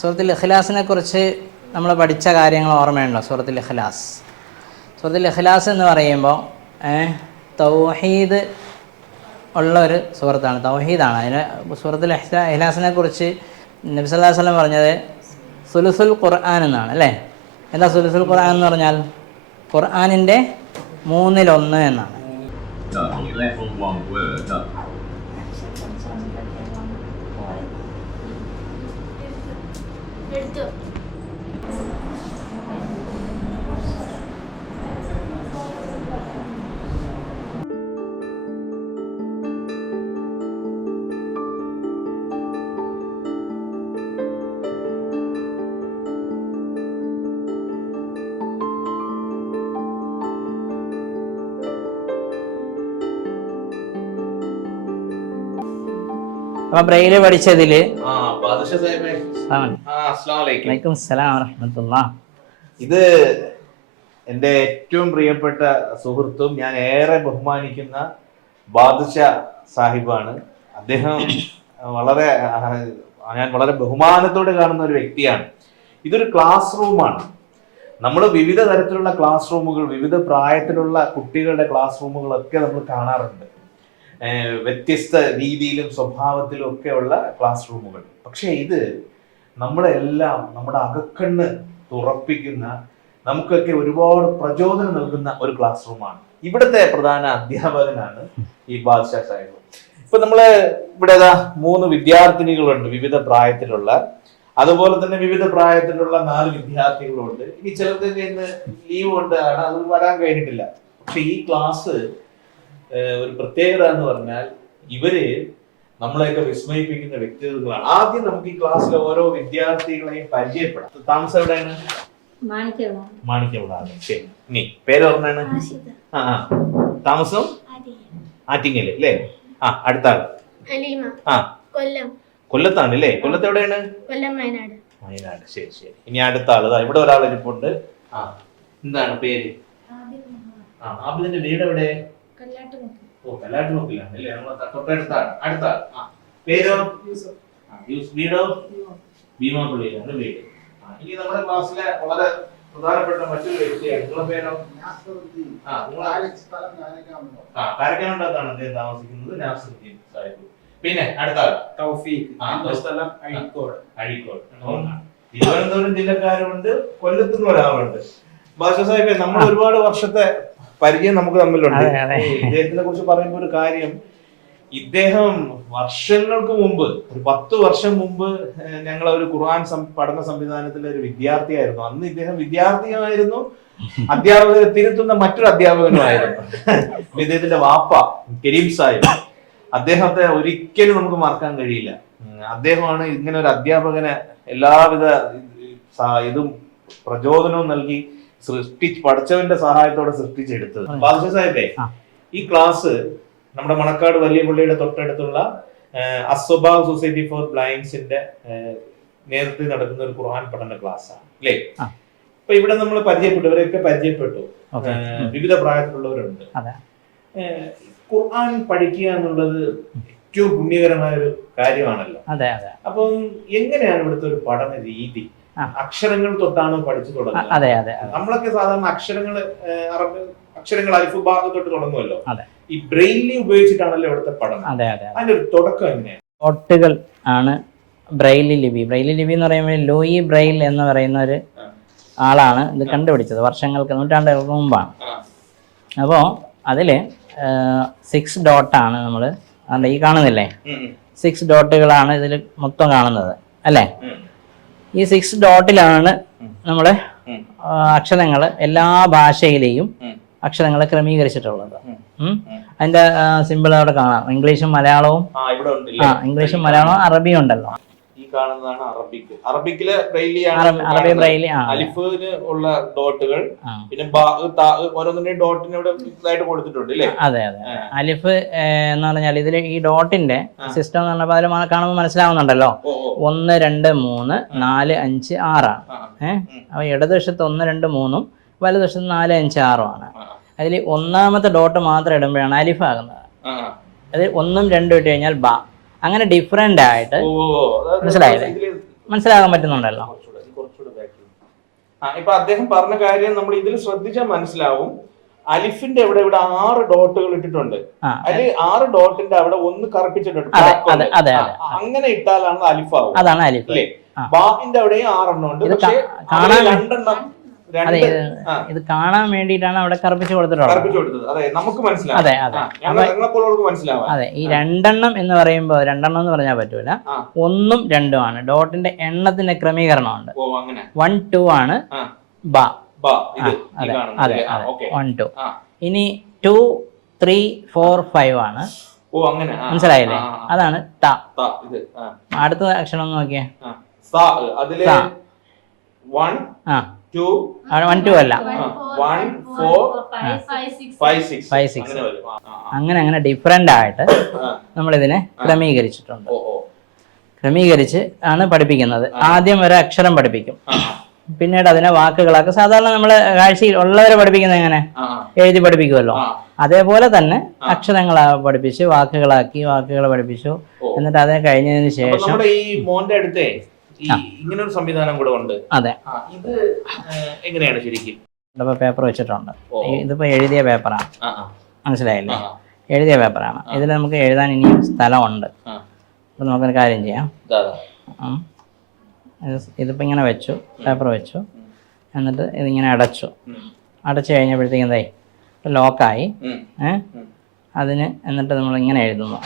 സൂറത്തുൽ ഇഖ്ലാസിനെ കുറിച്ച് നമ്മൾ പഠിച്ച കാര്യങ്ങൾ ഓർമ്മയുണ്ടോ? സൂറത്തുൽ ഇഖ്ലാസ് എന്ന് പറയുമ്പോൾ തൗഹീദ് ഉള്ള ഒരു സൂറത്താണ്, തൗഹീദാണ്. അതിന് സൂറത്തുൽ ഇഖ്ലാസിനെ കുറിച്ച് നബി സല്ലല്ലാഹു അലൈഹി വസല്ലം പറഞ്ഞത് സുലുസുൽ ഖുർആൻ എന്നാണ്, അല്ലേ? എന്താ സുലുസുൽ ഖുർആൻ എന്ന് പറഞ്ഞാൽ? ഖുർആനിൻ്റെ 1/3 എന്നാണ്. അപ്പൊ ബ്രെയില് പഠിച്ചതില് ഇത് എൻ്റെ ഏറ്റവും പ്രിയപ്പെട്ട സുഹൃത്തും ഞാൻ ഏറെ ബഹുമാനിക്കുന്ന ബാദുഷ സാഹിബാണ്. അദ്ദേഹം ഞാൻ വളരെ ബഹുമാനത്തോടെ കാണുന്ന ഒരു വ്യക്തിയാണ്. ഇതൊരു ക്ലാസ് റൂമാണ്. നമ്മൾ വിവിധ തരത്തിലുള്ള ക്ലാസ് റൂമുകൾ, വിവിധ പ്രായത്തിലുള്ള കുട്ടികളുടെ ക്ലാസ് റൂമുകളൊക്കെ നമ്മൾ കാണാറുണ്ട്. വ്യത്യസ്ത രീതിയിലും സ്വഭാവത്തിലും ഒക്കെ ഉള്ള ക്ലാസ് റൂമുകൾ. പക്ഷെ ഇത് നമ്മളെല്ലാം നമ്മുടെ അകക്കണ്ണ് തുറപ്പിക്കുന്ന, നമുക്കൊക്കെ ഒരുപാട് പ്രചോദനം നൽകുന്ന ഒരു ക്ലാസ് റൂമാണ്. ഇവിടുത്തെ പ്രധാന അധ്യാപകനാണ് ഈ ബാദ്ഷാ സാഹിബ്. ഇപ്പൊ നമ്മള് ഇവിടെ 3 വിദ്യാർത്ഥിനികളുണ്ട്, വിവിധ പ്രായത്തിലുള്ള. അതുപോലെ തന്നെ വിവിധ പ്രായത്തിലുള്ള 4 വിദ്യാർത്ഥികളുണ്ട്. ഇനി ചിലർക്ക് ഇന്ന് ലീവ് കൊണ്ടാണ് അത് വരാൻ കഴിഞ്ഞിട്ടില്ല. പക്ഷെ ഈ ക്ലാസ് ഒരു പ്രത്യേകത എന്ന് പറഞ്ഞാൽ ഇവര് നമ്മളെയൊക്കെ വിസ്മയിപ്പിക്കുന്ന വ്യക്തിത്വങ്ങളാണ്. ആദ്യം നമുക്ക് ഈ ക്ലാസ്സിലെ ഓരോ വിദ്യാർത്ഥികളെയും പരിചയപ്പെടാം. താമസം എവിടെയാണ്? മാണിക്യവിളാണ്. ശരി, ഇനി പേര് ഓർമ്മയാണ്? താമസം ആറ്റിങ്ങല് അല്ലേ? അടുത്ത ആൾ കൊല്ലത്താണ് അല്ലേ? കൊല്ലത്ത് എവിടെയാണ്? വയനാട്. ശരി ശരി. ഇനി അടുത്ത ആള് ഇവിടെ ഒരാൾ ഇരിപ്പുണ്ട്. എന്താണ് പേര്? ആബിദിന്റെ വീട് എവിടെ? കല്ലാട്ടുമുക്കിലാണ് അല്ലേ? നമ്മൾ തൊട്ടടുത്താണ്. അടുത്ത പേരോ? വീടോ? ഭീമാപ്പള്ളിയിലാണ് വീട്. ഇനി നമ്മുടെ ക്ലാസ്സിലെ വളരെ പ്രധാനപ്പെട്ട മറ്റൊരു വ്യക്തിയാണ്. നിങ്ങളുടെ പേരോ? കാരക്കാനുണ്ടാണ് അദ്ദേഹം താമസിക്കുന്നത്, നാസിറുദ്ദീൻ സാഹിബ്. പിന്നെ അടുത്ത തൗഫീഖ്, സ്ഥലം അഴീക്കോട്. തിരുവനന്തപുരം ജില്ലക്കാരുണ്ട്, കൊല്ലത്തുനിന്ന് ഒരാളുണ്ട്. ബാദ്ഷാ സാഹിബേ, നമ്മൾ ഒരുപാട് വർഷത്തെ പരിചയം നമുക്ക് തമ്മിലുണ്ട്. ഇദ്ദേഹത്തിനെ കുറിച്ച് പറയുമ്പോൾ ഒരു കാര്യം, ഇദ്ദേഹം വർഷങ്ങൾക്ക് മുമ്പ്, ഒരു 10 വർഷം മുമ്പ് ഞങ്ങൾ ഒരു ഖുർആൻ പഠന സംവിധാനത്തിലെ ഒരു വിദ്യാർത്ഥിയായിരുന്നു. അന്ന് ഇദ്ദേഹം വിദ്യാർത്ഥിയായിരുന്നു, അധ്യാപകരെ തിരുത്തുന്ന മറ്റൊരു അധ്യാപകനുമായിരുന്നു. ഇദ്ദേഹത്തിന്റെ വാപ്പ കരീം സാഹിബ്, അദ്ദേഹത്തെ ഒരിക്കലും നമുക്ക് മറക്കാൻ കഴിയില്ല. അദ്ദേഹമാണ് ഇങ്ങനെ ഒരു അധ്യാപകനെ എല്ലാവിധ ഇതും പ്രചോദനവും നൽകി പഠിച്ചവന്റെ സഹായത്തോടെ സൃഷ്ടിച്ചെടുത്തത്. ബാദ്ഷാ സാഹിബേ, ഈ ക്ലാസ് നമ്മുടെ മണക്കാട് വലിയ പള്ളിയുടെ തൊട്ടടുത്തുള്ള അസ്വബാവ് സൊസൈറ്റി ഫോർ ബ്ലൈൻഡ്സിന്റെ നേതൃത്വത്തിൽ നടക്കുന്ന ഒരു ഖുർആൻ പഠന ക്ലാസ് ആണ് അല്ലേ? അപ്പൊ ഇവിടെ നമ്മൾ ഇവരെയൊക്കെ പരിചയപ്പെട്ടു. വിവിധ പ്രായത്തിലുള്ളവരുണ്ട്. ഖുർആൻ പഠിക്കുക എന്നുള്ളത് ഏറ്റവും പുണ്യകരമായ ഒരു കാര്യമാണല്ലോ. അപ്പം എങ്ങനെയാണ് ഇവിടുത്തെ ഒരു പഠന രീതി? അക്ഷരങ്ങൾ തൊട്ടാണ് പഠിച്ചു തുടങ്ങുന്നത്. നമ്മളൊക്കെ സാധാരണ അക്ഷരങ്ങൾ അൽഫബാ തൊട്ട് തുടങ്ങുമല്ലോ. ഈ ബ്രെയിലി ഉപയോഗിച്ചിട്ടാണല്ലോ ഇവിടുത്തെ പഠനം. അതിന്റെ ഒരു തുടക്കം എങ്ങനെയാണ്? ഡോട്ടുകൾ ആണ് ബ്രെയിലി ലിപി. ബ്രെയിലി ലിപി എന്ന് പറയുമ്പോൾ ലൂയി ബ്രെയിൽ എന്ന് പറയുന്ന ഒരു ആളാണ് ഇത് കണ്ടുപിടിച്ചത്. നൂറ്റാണ്ടുകൾക്ക് മുമ്പാണ്. അപ്പോൾ അതില് 6 ഡോട്ടാണ് നമ്മൾ ഈ കാണുന്നില്ലേ? 6 ഡോട്ടുകളാണ് ഇതിൽ മൊത്തം കാണുന്നത് അല്ലേ? ഈ 6 ഡോട്ടിലാണ് നമ്മുടെ അക്ഷരങ്ങൾ, എല്ലാ ഭാഷയിലെയും അക്ഷരങ്ങൾ ക്രമീകരിച്ചിട്ടുള്ളത്. അതിന്റെ സിമ്പിൾ അവിടെ കാണാം. ഇംഗ്ലീഷും മലയാളവും, ഇംഗ്ലീഷും മലയാളവും അറബിയും ഉണ്ടല്ലോ. കാണുന്നതാണ് അറബിക്. അറബിക്കിലെ അറബി ബ്രെയിലി അലിഫിന് ഉള്ള ഡോട്ടുകൾ, പിന്നെ ഓരോന്നിന്റെയും ഡോട്ടിന് ഇവിടെ ഇതായിട്ട് കൊടുത്തിട്ടുണ്ട് അല്ലേ? അതെ. അലിഫ് എന്ന് പറഞ്ഞാൽ ഇതിൽ ഈ ഡോട്ടിന്റെ സിസ്റ്റം എന്ന് പറഞ്ഞപ്പോൾ അതിൽ കാണുമ്പോൾ മനസ്സിലാവുന്നുണ്ടല്ലോ. 1 2 3 4 5 6 ആണ്. അപ്പൊ ഇടതുവശത്ത് 1 2 3 വലതുവശത്ത് 4 5 6 ആണ്. അതിൽ ഒന്നാമത്തെ ഡോട്ട് മാത്രം ഇടുമ്പോഴാണ് അലിഫ് ആകുന്നത്. അത് 1 ഉം 2 ഇട്ട് കഴിഞ്ഞാൽ ബ. അങ്ങനെ ഡിഫറെന്റ് ആയിട്ട് മനസ്സിലായില്ലേ? മനസ്സിലാകാൻ പറ്റുന്നുണ്ടല്ലോ. ഇപ്പൊ അദ്ദേഹം പറഞ്ഞ കാര്യം നമ്മൾ ഇതിൽ ശ്രദ്ധിച്ചാൽ മനസ്സിലാവും. അലിഫിന്റെ ഇവിടെ 6 ഡോട്ടുകൾ ഇട്ടിട്ടുണ്ട്. അതിൽ 6 ഡോട്ടിന്റെ അവിടെ 1 കറുപ്പിച്ചിട്ടുണ്ട്. അങ്ങനെ ഇട്ടാലാണ് അലിഫാവും. അതാണ് അലിഫ്. അല്ലേ? ബാബിന്റെ അവിടെയും 6 എണ്ണം ഉണ്ട്. പക്ഷേ 2 ഇത് കാണാൻ വേണ്ടിയിട്ടാണ് അവിടെ കറുപ്പിച്ച് കൊടുത്തിട്ടുള്ളത്. നമുക്ക് മനസ്സിലാവും. അതെ, ഈ 2 എണ്ണം എന്ന് പറയുമ്പോൾ 2 എണ്ണം എന്ന് പറഞ്ഞാൽ പറ്റൂല, 1ഉം 2ഉം ആണ്. ഡോട്ടിന്റെ എണ്ണത്തിന്റെ ക്രമീകരണമുണ്ട്. 1 2 ആണ് ബ. അതെ, 1 2. ഇനി 2 3 4 5 ആണ്. മനസ്സിലായില്ലേ? അതാണ് ത. അടുത്ത അക്ഷരം ഒന്ന് നോക്കിയേ. 1 2 അല്ല, 1 4 5 6. അങ്ങനെ ഡിഫറെന്റ് ആയിട്ട് നമ്മൾ ഇതിനെ ക്രമീകരിച്ചിട്ടുണ്ട്. ക്രമീകരിച്ച് ആണ് പഠിപ്പിക്കുന്നത്. ആദ്യം ഒരു അക്ഷരം പഠിപ്പിക്കും, പിന്നീട് അതിനെ വാക്കുകളാക്കി. സാധാരണ നമ്മൾ കാഴ്ചയിൽ ഉള്ളവരെ പഠിപ്പിക്കുന്നത് എങ്ങനെ? എഴുതി പഠിപ്പിക്കുമല്ലോ. അതേപോലെ തന്നെ അക്ഷരങ്ങൾ പഠിപ്പിച്ച് വാക്കുകളാക്കി, വാക്കുകൾ പഠിപ്പിച്ചു. എന്നിട്ട് അത് കഴിഞ്ഞതിന് ശേഷം ഇങ്ങനെ ഒരു സംവിധാനം കൂടെ ഉണ്ട്. അതെ, ഇത് എങ്ങനെയാണ് ശരിക്കും? പേപ്പർ വെച്ചിട്ടുണ്ട്. ഇതിപ്പോ എഴുതിയ പേപ്പറാണ്. മനസ്സിലായില്ലേ? എഴുതിയ പേപ്പറാണ്. ഇതിൽ നമുക്ക് എഴുതാൻ ഇനിയും സ്ഥലമുണ്ട്. അപ്പൊ നമുക്കൊരു കാര്യം ചെയ്യാം. ഇതിപ്പോ ഇങ്ങനെ വെച്ചു, പേപ്പർ വെച്ചു, എന്നിട്ട് ഇതിങ്ങനെ അടച്ചു കഴിഞ്ഞപ്പോഴത്തേക്കും എന്തായി? ലോക്കായി. അതിന് എന്നിട്ട് നമ്മൾ ഇങ്ങനെ എഴുതുന്നു.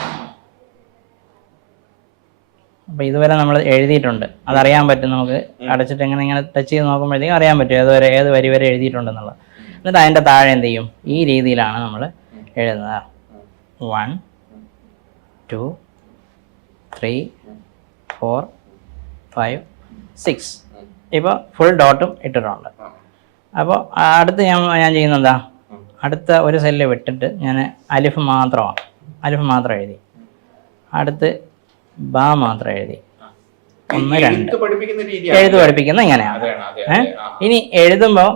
അപ്പൊ ഇതുവരെ നമ്മൾ എഴുതിയിട്ടുണ്ട്, അതറിയാൻ പറ്റും നമുക്ക്. അടച്ചിട്ട് ഇങ്ങനെ ടച്ച് ചെയ്ത് നോക്കുമ്പോഴത്തേക്കും അറിയാൻ പറ്റും ഏത് വരി വരെ എഴുതിയിട്ടുണ്ടെന്നുള്ളത്. എന്നിട്ട് അതിൻ്റെ താഴെ എന്ത് ചെയ്യും? ഈ രീതിയിലാണ് നമ്മൾ എഴുതുന്നത്. 1 2 3 4 5 6. ഇപ്പോൾ ഫുൾ ഡോട്ടും ഇട്ടിട്ടുണ്ട്. അപ്പോൾ അടുത്ത് ഞാൻ ചെയ്യുന്നത് എന്താ? അടുത്ത ഒരു സെല്ല് വിട്ടിട്ട് ഞാൻ അലിഫ് മാത്രം എഴുതി. അടുത്ത് ബ മാത്രം എഴുതി. 1 2 എഴുത്ത് പഠിപ്പിക്കുന്ന ഇങ്ങനെയാണ്. ഇനി എഴുതുമ്പോൾ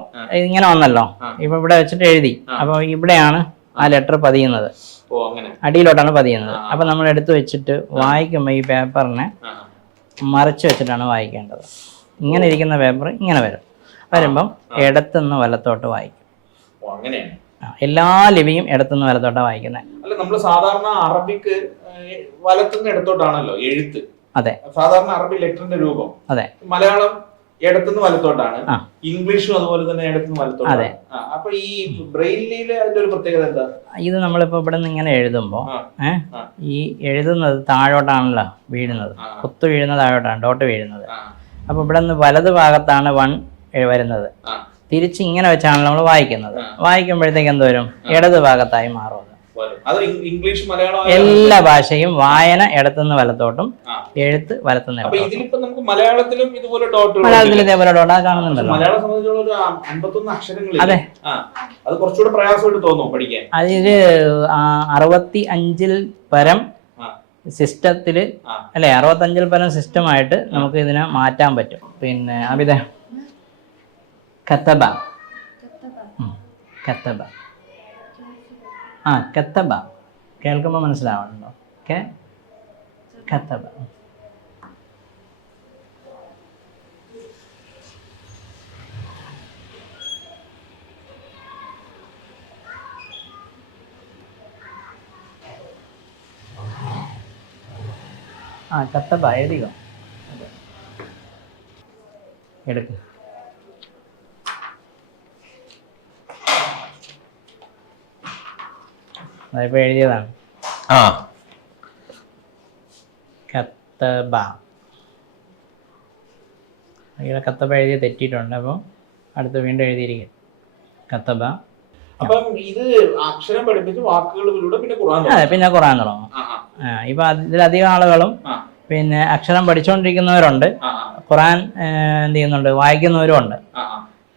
ഇങ്ങനെ വന്നല്ലോ, ഇപ്പൊ ഇവിടെ വെച്ചിട്ട് എഴുതി. അപ്പൊ ഇവിടെയാണ് ആ ലെറ്റർ പതിയുന്നത്, അടിയിലോട്ടാണ് പതിയുന്നത്. അപ്പൊ നമ്മൾ എടുത്തു വെച്ചിട്ട് വായിക്കുമ്പോൾ ഈ പേപ്പറിനെ മറിച്ച് വെച്ചിട്ടാണ് വായിക്കേണ്ടത്. ഇങ്ങനെ ഇരിക്കുന്ന പേപ്പർ ഇങ്ങനെ വരുമ്പം ഇടത്തുനിന്ന് വലത്തോട്ട് വായിക്കും. എല്ലാ ലിപിയും ഇടത്തുനിന്ന് വലത്തോട്ടാണ് വായിക്കുന്നത്. അല്ല, നമ്മൾ സാധാരണ അറബിക്ക് വലത്തുനിന്ന് ഇടത്തോട്ടാണല്ലോ എഴുത്ത്. അതെ, സാധാരണ അറബി ലെറ്ററിന്റെ രൂപം. അതെ, മലയാളം ഇടത്തുനിന്ന് വലത്തോട്ടാണ്, ഇംഗ്ലീഷും അതുപോലെ തന്നെ ഇടത്തുനിന്ന് വലത്തോട്ടാണ്. അതെ. അപ്പൊ ഈ ബ്രെയിലിലെ അതിന്റെ ഒരു പ്രത്യേകത എന്താ? ഇത് നമ്മളിപ്പോ ഇവിടെ നിന്ന് ഇങ്ങനെ എഴുതുമ്പോ ഈ എഴുതുന്നത് താഴോട്ടാണല്ലോ വീഴുന്നത്. കുത്തു വീഴുന്നത് താഴോട്ടാണ്, ഡോട്ട് വീഴുന്നത്. അപ്പൊ ഇവിടെ നിന്ന് വലത് ഭാഗത്താണ് 1 വരുന്നത്. തിരിച്ച് ഇങ്ങനെ വെച്ചാണ് നമ്മൾ വായിക്കുന്നത്. വായിക്കുമ്പോഴത്തേക്ക് എന്ത് വരും? ഇടത് ഭാഗത്തായി മാറും. ഇംഗ്ലീഷ്, മലയാളം, എല്ലാ ഭാഷയും വായന ഇടത്തുനിന്ന് വലത്തോട്ടും എഴുത്ത് വലത്തുനിന്ന് ഇടത്തോട്ടും. മലയാളത്തിലും ഇതേപോലെ ഡോട്ട് കാണുന്നുണ്ടല്ലോ. മലയാളം സംബന്ധിച്ചുള്ള 51 അക്ഷരങ്ങൾ. അതെ, അത് കുറച്ചുകൂടെ പ്രയാസമായിട്ട് തോന്നുന്നു പഠിക്കാൻ. അതില് 65-ൽ പരം സിസ്റ്റത്തില് അല്ലെ, 65-ൽ പരം സിസ്റ്റമായിട്ട് നമുക്ക് ഇതിനെ മാറ്റാൻ പറ്റും. പിന്നെ അബിത കത്തബ കത്തബ കേൾക്കുമ്പോൾ മനസ്സിലാവണല്ലോ. കത്തബ. കത്തബ എഴുതിക്കോ. എടുക്ക്. അതിപ്പോ എഴുതിയതാണ്. കത്തബ. ഇവിടെ കത്തബ എഴുതി തെറ്റിയിട്ടുണ്ട്. അപ്പോൾ അടുത്ത് വീണ്ടും എഴുതിയിരിക്കും കത്തബ. അപ്പം ഇത് അക്ഷരം പഠിപ്പിച്ച് വാക്കുകളിലൂടെ പിന്നെ ഖുർആൻ തുടങ്ങും. ഇപ്പൊ ഇതിലധികം ആളുകളും പിന്നെ അക്ഷരം പഠിച്ചുകൊണ്ടിരിക്കുന്നവരുണ്ട്, ഖുർആൻ എന്ത് ചെയ്യുന്നുണ്ട്, വായിക്കുന്നവരും ഉണ്ട്.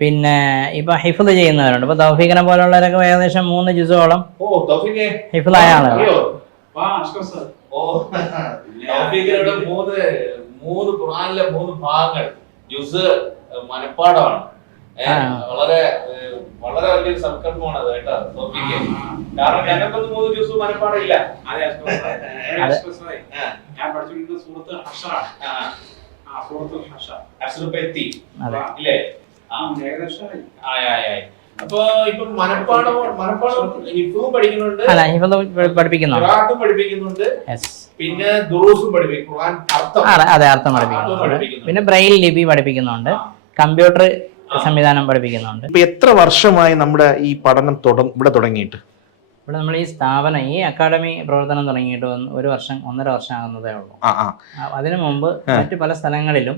പിന്നെ ഇപ്പൊ ഹിഫ്ള് ചെയ്യുന്നവരുണ്ട്. ഇപ്പൊ തൗഫീഖിനെ പോലുള്ളവരൊക്കെ ഏകദേശം 3 ജുസോളം ഹിഫ്ളായ ആളുകൾ. മൂന്ന് ഖുർആനിലെ 3 ഭാഗങ്ങൾ ജുസ് മനപ്പാടമാണ്. വളരെ വളരെ വലിയൊരു സൽക്കർമ്മമാണ് അത് കേട്ടോ തോഫീക്ക്. കാരണം ഞങ്ങൾക്കൊന്നും 3 ജുസ് മനപ്പാടമില്ല. ഞാൻ പഠിച്ചിരിക്കുന്ന സൂറത്ത് ഹഷറാണ്. അപ്പൊ ഇപ്പൊ മനപ്പാടം ഹിഫും പഠിക്കുന്നുണ്ട്, അല്ല ഹിഫ്ള് പഠിപ്പിക്കുന്നുണ്ട്, ഖുർആനും പഠിപ്പിക്കുന്നുണ്ട്, പിന്നെ ദുറൂസും പഠിപ്പിക്കും, ഖുർആൻ അർത്ഥം അതെ അർത്ഥം പഠിപ്പിക്കുന്നുണ്ട്, പിന്നെ ബ്രെയിൽ ലിപി പഠിപ്പിക്കുന്നുണ്ട്, കമ്പ്യൂട്ടർ സംവിധാനം പഠിപ്പിക്കുന്നുണ്ട്. ഇപ്പൊ എത്ര വർഷമായി നമ്മുടെ ഈ പഠനം ഇവിടെ തുടങ്ങിയിട്ട്? ഇവിടെ നമ്മൾ ഈ സ്ഥാപനം, ഈ അക്കാഡമി പ്രവർത്തനം തുടങ്ങിയിട്ട് 1 വർഷം 1.5 വർഷം ആകുന്നതേ ഉള്ളൂ. അതിനു മുമ്പ് മറ്റു പല സ്ഥലങ്ങളിലും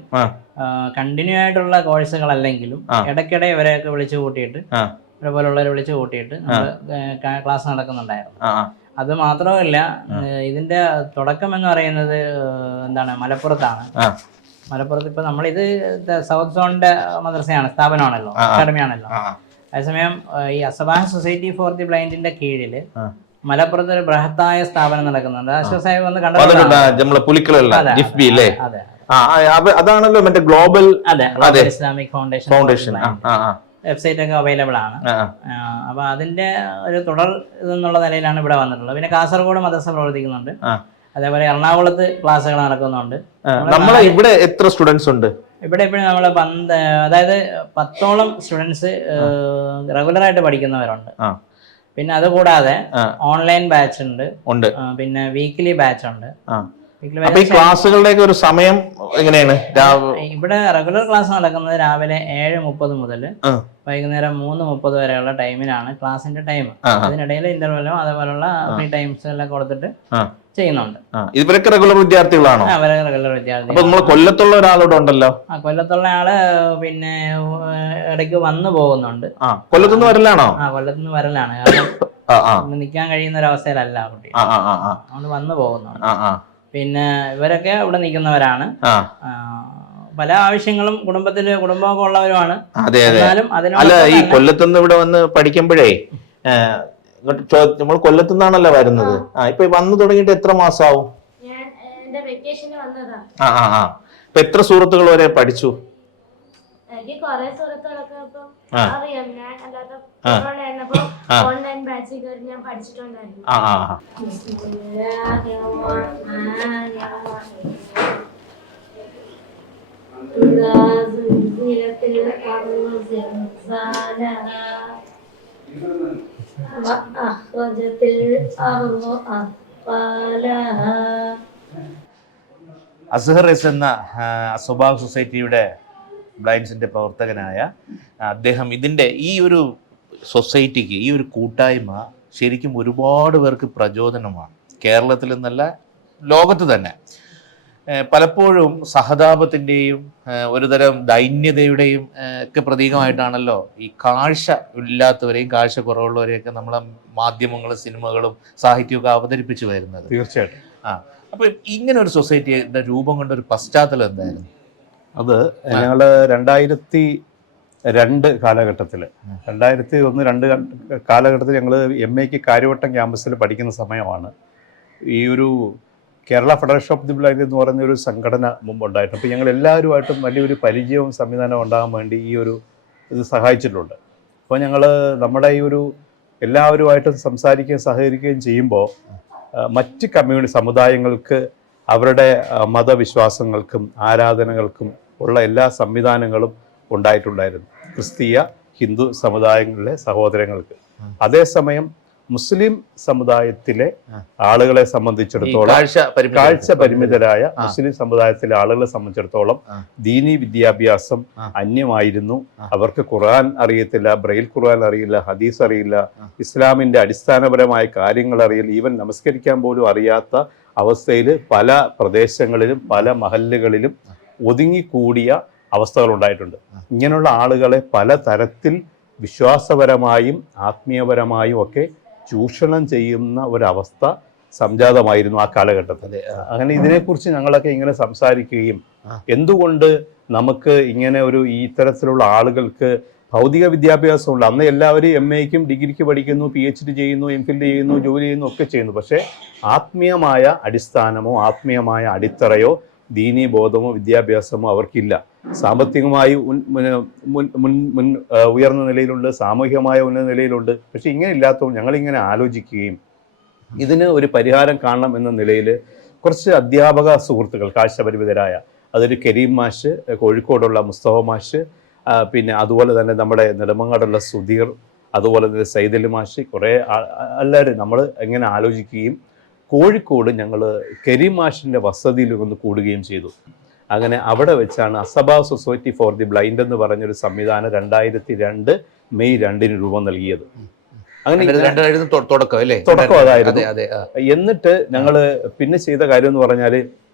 കണ്ടിന്യൂ ആയിട്ടുള്ള കോഴ്സുകളല്ലെങ്കിലും ഇടയ്ക്കിടെ ഇവരെയൊക്കെ വിളിച്ചു കൂട്ടിയിട്ട്, ഇവരെപ്പോലുള്ളവരെ വിളിച്ചു കൂട്ടിയിട്ട് നമ്മൾ ക്ലാസ് നടക്കുന്നുണ്ടായിരുന്നു. അത് മാത്രമല്ല, ഇതിന്റെ തുടക്കം എന്ന് പറയുന്നത് മലപ്പുറത്താണ്. മലപ്പുറത്ത് ഇപ്പൊ നമ്മളിത് സൗത്ത് സോണിന്റെ മദ്രസയാണ്, സ്ഥാപനമാണല്ലോ, അക്കാഡമിയാണല്ലോ. അതേസമയം ഈ അസബാഹ് സൊസൈറ്റി ഫോർ ദി ബ്ലൈൻഡിന്റെ കീഴിൽ മലപ്പുറത്ത് ഒരു ബൃഹത്തായ സ്ഥാപനം നടക്കുന്നുണ്ട്. അശ്വത് സാഹിബ് വന്ന് അതാണല്ലോ മറ്റേ ഗ്ലോബൽ ഇസ്ലാമിക് ഫൗണ്ടേഷൻ വെബ്സൈറ്റ് ഒക്കെ അവൈലബിൾ ആണ്. അപ്പൊ അതിന്റെ ഒരു തുടർ ഇതെന്നുള്ള നിലയിലാണ് ഇവിടെ വന്നിട്ടുള്ളത്. പിന്നെ കാസർഗോഡ് മദ്രസ പ്രവർത്തിക്കുന്നുണ്ട്, അതേപോലെ എറണാകുളത്ത് ക്ലാസ്സുകൾ നടക്കുന്നുണ്ട്. നമ്മളെ ഇവിടെ എത്ര സ്റ്റുഡൻസ് ഉണ്ട്? ഇവിടെ ഇപ്പോഴും നമ്മള് അതായത് 10ഓളം സ്റ്റുഡൻസ് റെഗുലർ ആയിട്ട് പഠിക്കുന്നവരുണ്ട്. പിന്നെ അത് കൂടാതെ ഓൺലൈൻ ബാച്ച് ഉണ്ട്, പിന്നെ വീക്ക്ലി ബാച്ച് ഉണ്ട്. ക്ലാസ്സുകളുടെ ഒരു സമയം എങ്ങനെയാണ്? ഇവിടെ റെഗുലർ ക്ലാസ് നടക്കുന്നത് രാവിലെ 7:30 മുതൽ വൈകുന്നേരം 3:30 വരെയുള്ള ടൈമിലാണ് ക്ലാസിന്റെ ടൈം. അതിനിടയിൽ ഇന്റർവെല്ലോ അതേപോലുള്ള ഫ്രീ ടൈംസ് എല്ലാം കൊടുത്തിട്ട് ചെയ്യുന്നുണ്ട്. ഇവരൊക്കെ റെഗുലർ വിദ്യാർത്ഥികളാണോ? അവരൊക്കെ റെഗുലർ വിദ്യാർത്ഥികൾ. നമ്മൾ കൊല്ലത്തുള്ള ഒരാളോട് ഉണ്ടല്ലോ. കൊല്ലത്തുള്ള ആള് പിന്നെ ഇടയ്ക്ക് വന്നു പോകുന്നുണ്ട്. കൊല്ലത്തുനിന്ന് വരലാണോ? കൊല്ലത്തുനിന്ന് വരലാണ്. കാരണം നിൽക്കാൻ കഴിയുന്ന ഒരു അവസ്ഥയിലല്ല കുട്ടി, അതുകൊണ്ട് വന്നു പോകുന്നുണ്ട്. പിന്നെ ഇവരൊക്കെ ഇവിടെ നിൽക്കുന്നവരാണ്. പല ആവശ്യങ്ങളും കുടുംബമൊക്കെ ഉള്ളവരുമാണ്. അല്ല, ഈ കൊല്ലത്തുനിന്ന് ഇവിടെ വന്ന് പഠിക്കുമ്പോഴേ നമ്മൾ കൊല്ലത്തുനിന്നാണല്ലോ വരുന്നത്. ഇപ്പൊ വന്നു തുടങ്ങിയിട്ട് എത്ര മാസമാവും? ഇപ്പൊ എത്ര സുഹൃത്തുക്കൾ വരെ പഠിച്ചു? ഓൺലൈൻ ബാച്ചിൽ ഞാൻ പഠിച്ചിട്ടുണ്ടായിരുന്നു. അസ്ഹർ എസ് എന്ന അസ്വഭാവ് സൊസൈറ്റിയുടെ ബ്ലൈൻഡ്സിന്റെ പ്രവർത്തകനായ അദ്ദേഹം ഇതിന്റെ ഈ ഒരു സൊസൈറ്റിക്ക്, ഈ ഒരു കൂട്ടായ്മ ശരിക്കും ഒരുപാട് പേർക്ക് പ്രചോദനമാണ്. കേരളത്തിൽ നിന്നല്ല, ലോകത്ത് തന്നെ. പലപ്പോഴും സഹതാപത്തിൻ്റെയും ഒരുതരം ദൈന്യതയുടെയും ഒക്കെ പ്രതീകമായിട്ടാണല്ലോ ഈ കാഴ്ച ഇല്ലാത്തവരെയും കാഴ്ച കുറവുള്ളവരെയൊക്കെ നമ്മളെ മാധ്യമങ്ങളും സിനിമകളും സാഹിത്യമൊക്കെ അവതരിപ്പിച്ചു വരുന്നത്. തീർച്ചയായിട്ടും. അപ്പൊ ഇങ്ങനെ ഒരു സൊസൈറ്റിയുടെ രൂപം കൊണ്ട ഒരു പശ്ചാത്തലം എന്തായിരുന്നു? അത് ഞങ്ങള് 2002 കാലഘട്ടത്തിൽ 2001-2 കാലഘട്ടത്തിൽ ഞങ്ങൾ MAക്ക് കാര്യവട്ടം ക്യാമ്പസിൽ പഠിക്കുന്ന സമയമാണ് ഈ ഒരു Kerala federation of the blind എന്ന് പറഞ്ഞൊരു സംഘടന മുമ്പുണ്ടായിരുന്നു. അപ്പോൾ ഞങ്ങൾ എല്ലാവരുമായിട്ടും വലിയൊരു പരിചയവും സംവിധാനവും ഉണ്ടാകാൻ വേണ്ടി ഈ ഒരു ഇത് സഹായിച്ചിട്ടുണ്ട്. അപ്പോൾ ഞങ്ങൾ നമ്മുടെ ഈ ഒരു എല്ലാവരുമായിട്ടും സംസാരിക്കുകയും സഹകരിക്കുകയും ചെയ്യുമ്പോൾ മറ്റ് സമുദായങ്ങൾക്ക് അവരുടെ മതവിശ്വാസങ്ങൾക്കും ആരാധനകൾക്കും ഉള്ള എല്ലാ സംവിധാനങ്ങളും ഉണ്ടായിട്ടുണ്ടായിരുന്നു ക്രിസ്തീയ ഹിന്ദു സമുദായങ്ങളിലെ സഹോദരങ്ങൾക്ക്. അതേസമയം മുസ്ലിം സമുദായത്തിലെ ആളുകളെ സംബന്ധിച്ചിടത്തോളം, കാഴ്ച പരിമിതരായ മുസ്ലിം സമുദായത്തിലെ ആളുകളെ സംബന്ധിച്ചിടത്തോളം ദീനി വിദ്യാഭ്യാസം അന്യമായിരുന്നു. അവർക്ക് ഖുർആൻ അറിയത്തില്ല, ബ്രെയിൽ ഖുർആൻ അറിയില്ല, ഹദീസ് അറിയില്ല, ഇസ്ലാമിന്റെ അടിസ്ഥാനപരമായ കാര്യങ്ങൾ അറിയില്ല, ഈവൻ നമസ്കരിക്കാൻ പോലും അറിയാത്ത അവസ്ഥയിൽ പല പ്രദേശങ്ങളിലും പല മഹല്ലുകളിലും ഒതുങ്ങിക്കൂടിയ അവസ്ഥകൾ ഉണ്ടായിട്ടുണ്ട്. ഇങ്ങനെയുള്ള ആളുകളെ പലതരത്തിൽ വിശ്വാസപരമായും ആത്മീയപരമായും ഒക്കെ ചൂഷണം ചെയ്യുന്ന ഒരവസ്ഥ സംജാതമായിരുന്നു ആ കാലഘട്ടത്തിൽ. അങ്ങനെ ഇതിനെക്കുറിച്ച് ഞങ്ങളൊക്കെ ഇങ്ങനെ സംസാരിക്കുകയും എന്തുകൊണ്ട് നമുക്ക് ഇങ്ങനെ ഈ ഇത്തരത്തിലുള്ള ആളുകൾക്ക് ഭൗതിക വിദ്യാഭ്യാസമുണ്ട്. അന്ന് എല്ലാവരും MAക്കും ഡിഗ്രിക്ക് പഠിക്കുന്നു, PhD ചെയ്യുന്നു, MPhil ചെയ്യുന്നു, ജോലി ചെയ്യുന്നു, ഒക്കെ ചെയ്യുന്നു. പക്ഷേ ആത്മീയമായ അടിസ്ഥാനമോ ആത്മീയമായ അടിത്തറയോ ദീനീ ബോധമോ വിദ്യാഭ്യാസമോ അവർക്കില്ല. സാമ്പത്തികമായി ഉയർന്ന നിലയിലുണ്ട്, സാമൂഹികമായ ഉന്നത നിലയിലുണ്ട്. പക്ഷെ ഇങ്ങനെ ഇല്ലാത്തപ്പോൾ ഞങ്ങളിങ്ങനെ ആലോചിക്കുകയും ഇതിന് ഒരു പരിഹാരം കാണണം എന്ന നിലയിൽ കുറച്ച് അധ്യാപക സുഹൃത്തുക്കൾ, കാഴ്ചപരിമിതരായ അതൊരു കരീം മാഷ്, കോഴിക്കോടുള്ള മുസ്തഫ മാഷ്, പിന്നെ അതുപോലെ തന്നെ നമ്മുടെ നെടുമങ്ങാടുള്ള സുധീർ, അതുപോലെ തന്നെ സൈദലി മാഷ്, കുറേ എല്ലാവരും നമ്മൾ എങ്ങനെ ആലോചിക്കുകയും കോഴിക്കോട് ഞങ്ങൾ കരീം മാഷിൻ്റെ വസതിയിൽ ഒന്ന് കൂടുകയും ചെയ്തു. അങ്ങനെ അവിടെ വെച്ചാണ് അസബ സൊസൈറ്റി ഫോർ ദി ബ്ലൈൻഡ് എന്ന് പറഞ്ഞൊരു സംവിധാനം 2002 മെയ് 2 രൂപം നൽകിയത്. അങ്ങനെ തുടക്കം അതായിരുന്നു. എന്നിട്ട് ഞങ്ങൾ പിന്നെ ചെയ്ത കാര്യം എന്ന് പറഞ്ഞാൽ,